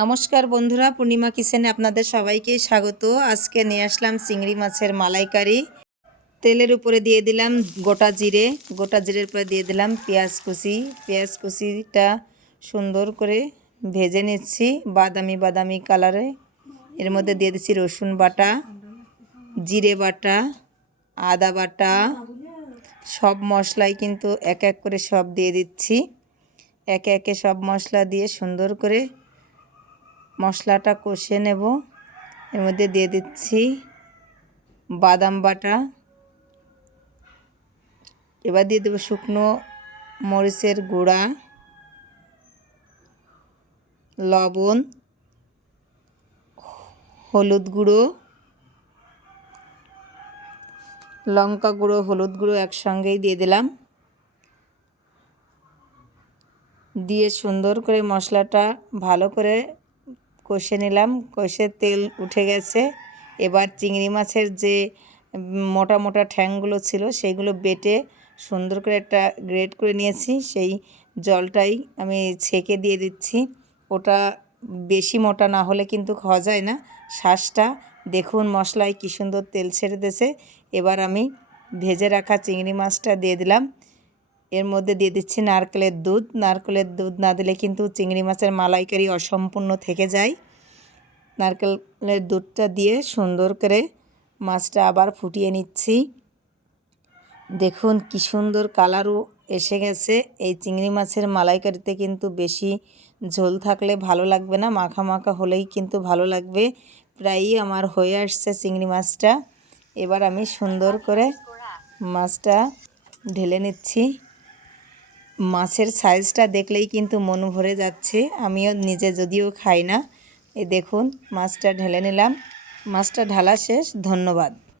নমস্কার বন্ধুরা, পূর্ণিমা কিচেনে আপনাদের সবাইকে স্বাগত। আজকে নিয়ে আসলাম চিংড়ি মাছের মালাইকারি। তেলের উপরে দিয়ে দিলাম গোটা জিরের উপরে দিয়ে দিলাম পেঁয়াজ কুচিটা সুন্দর করে ভেজে নিচ্ছি বাদামি কালারে। এর মধ্যে দিয়ে দিচ্ছি রসুন বাটা, জিরে বাটা, আদা বাটা, সব মশলাই কিন্তু এক এক করে সব দিয়ে দিচ্ছি। একে একে সব মশলা দিয়ে সুন্দর করে মশলাটা কষে নেব। এর মধ্যে দিয়ে দিচ্ছি বাদাম বাটা, এবার দিয়ে দেবো শুকনো মরিচের গুঁড়া, লবণ, হলুদ গুঁড়ো, লঙ্কা গুঁড়ো, হলুদ গুঁড়ো একসঙ্গেই দিয়ে দিলাম। দিয়ে সুন্দর করে মশলাটা ভালো করে কষে নিলাম। কষে তেল উঠে গেছে। এবার চিংড়ি মাছের যে মোটা মোটা ঠ্যাংগুলো ছিল সেইগুলো বেটে সুন্দর করে একটা গ্রেট করে নিয়েছি। সেই জলটাই আমি ছেঁকে দিয়ে দিচ্ছি। ওটা বেশি মোটা না হলে কিন্তু খাওয়া যায় না। শ্বাসটা দেখুন মশলায় কী সুন্দর তেল ছেড়ে দিয়েছে। এবার আমি ভেজে রাখা চিংড়ি মাছটা দিয়ে দিলাম। এর মধ্যে দিয়ে দিচ্ছি নারকেলের দুধ না দিলে কিন্তু চিংড়ি মাছের মালাইকারি অসম্পূর্ণ থেকে যায়। নারকেলের দুধটা দিয়ে সুন্দর করে মাছটা আবার ফুটিয়ে নিচ্ছি। দেখুন কি সুন্দর কালারও এসে গেছে। এই চিংড়ি মাছের মালাইকারিতে কিন্তু বেশি ঝোল থাকলে ভালো লাগবে না, মাখা মাখা হলেই কিন্তু ভালো লাগবে। প্রায়ই আমার হয়ে আসছে চিংড়ি মাছটা। এবার আমি সুন্দর করে মাছটা ঢেলে নিচ্ছি। মাছের সাইজটা দেখলেই কিন্তু মন ভরে যাচ্ছে। আমিও নিজে যদিও খাই না। এই দেখুন মাছটা ঢেলে নিলাম। মাছটা ঢালা শেষ। ধন্যবাদ।